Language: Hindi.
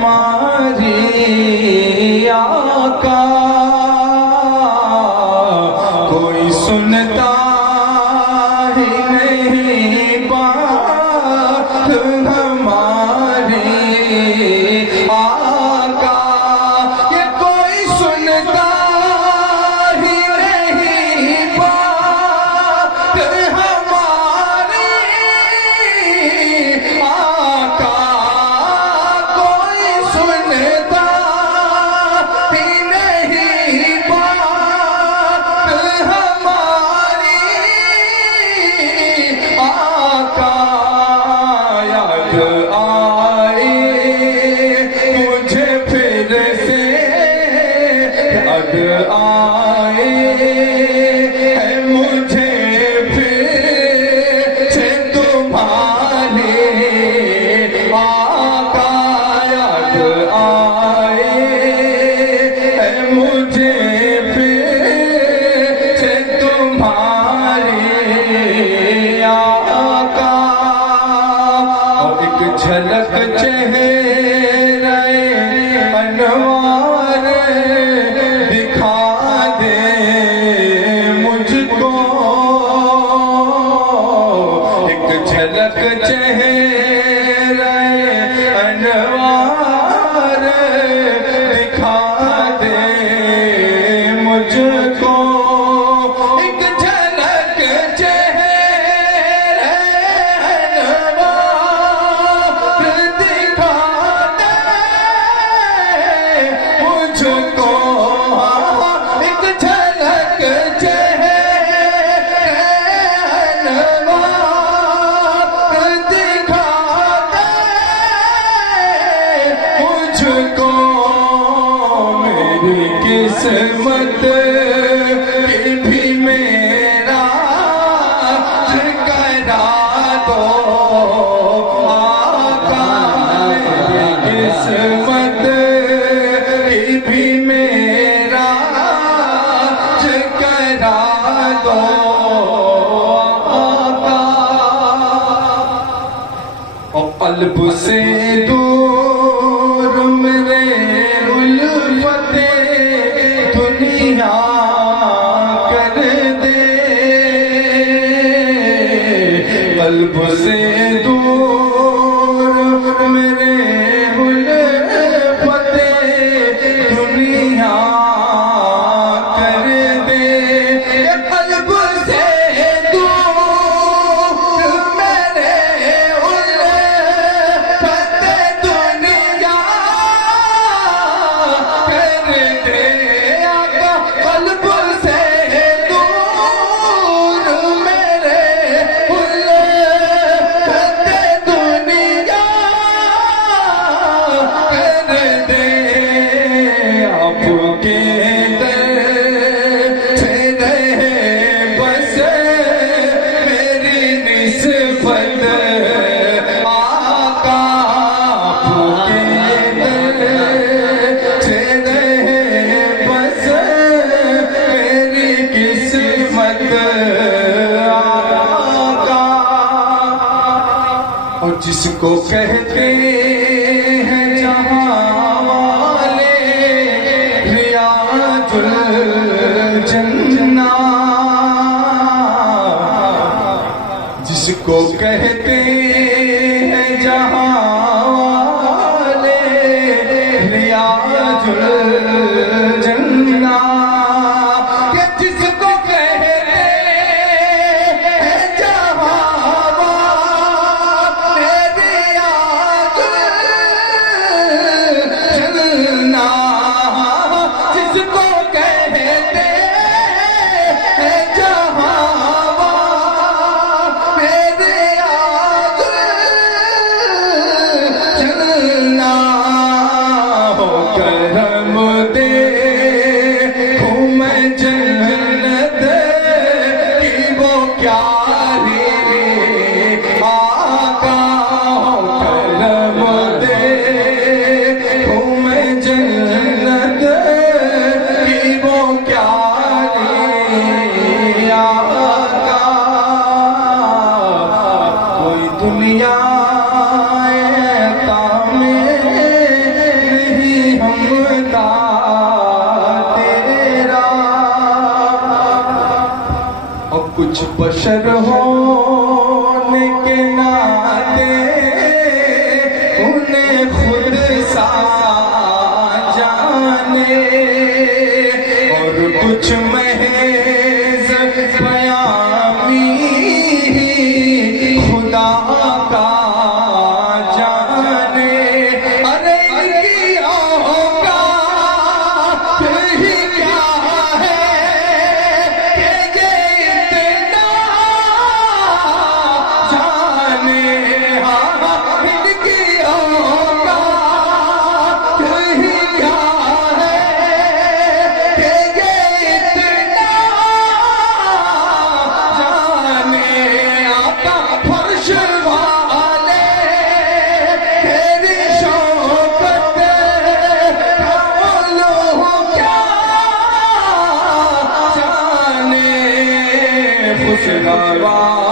हमारी आका, कोई सुनता ही नहीं बात हमारी आका, ये कोई सुनता ही नहीं बात हमारी आका, कोई सुनता ही नहीं बात हमारी आका। याद आए मुझे फिर से, याद आए है मुझे फिर से तुम्हारे आका, याद आए है मुझे फिर से तुम्हारे आका। और एक झलक चेहरे अनवार दिखा दे मुझको, एक झलक चेहरे अनवार दिखा दे मुझको, एक झलक चेहरे अनवार दिखा दे मुझको, एक झलक चेहरे अनवार दिखा दे मुझको। मेरी किस्मत भी मेरा करा दो आका, मेरी किस्मत भी मेरा करा दो आका। और कल्ब से दूर मेरे उल्फते दुनिया कर दे, कल्ब से दूर मेरे उल्फते दुनिया कर दे, ये कल्ब से दूर मेरे उल्फते दुनिया कर दे आका, कल्ब से दूर मेरे उल्फते दुनिया कर दे। आपके दर से रहे बस मेरी निस्बत आका, आपके दर से रहे बस मेरी किस्मत आका। और जिसको कहते हैं जहां वाले रियाजुल जन्ना, जिसको कहते हैं जहां वाले रियाजुल जन्ना, ये जिसको कहते हैं जहां वाले रियाजुल जन्ना, जिसको कहते हैं जहां वाले रियाजुल जन्ना, हो करम दे मैं जन्नत की वो प्यारी आका, हो करम दे मैं जन्नत की वो प्यारी आका। कोई दुनिया कुछ बशर होने के नाते उन्हें खुद सा जाने, और कुछ महज बयामी खुदा का जाने। अरे इनकी औकात ही क्या है कि ये इतना जाने। हाँ, इनकी औकात ही क्या है कि ये इतना जाने। आका फर्श वाले तेरी शौकत बोलो क्या जाने। खुशगवार